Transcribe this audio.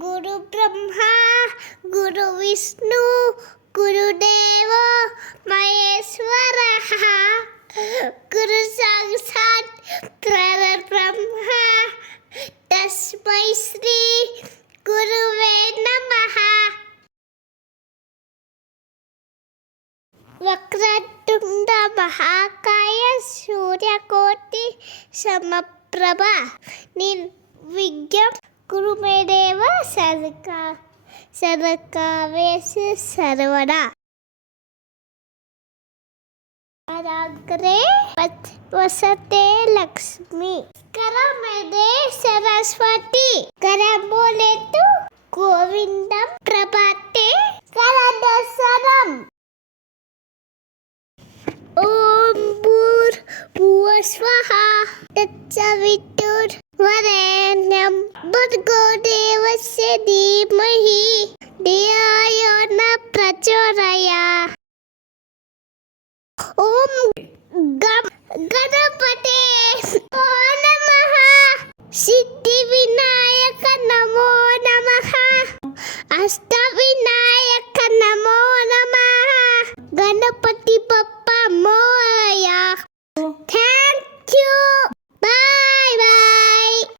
गुरु ब्रह्मा गुरु विष्णु गुरुदेव महेश्वरः गुरु साक्षात् परब्रह्म तस्मै श्री गुरुवे नमः। वक्रतुंड महाकाय सूर्यकोटि समप्रभ निर्विघ्नं कुरु मे देव सर्वकार्येषु सर्वदा। कराग्रे वसते लक्ष्मी करमदे सरस्वती करमूले तु गोविंदं प्रभाते करदर्शनम्। ओम भूर्भुवस्वः तत्सवितुर्वरेण्यं भर्गो देवस्य धीमहि धियो न प्रचोदयात्। ओम गणपते नमः सिद्धिविनायक नमो नमः अष्टविनायक नमो नमः गणपति बप्पा मोरया।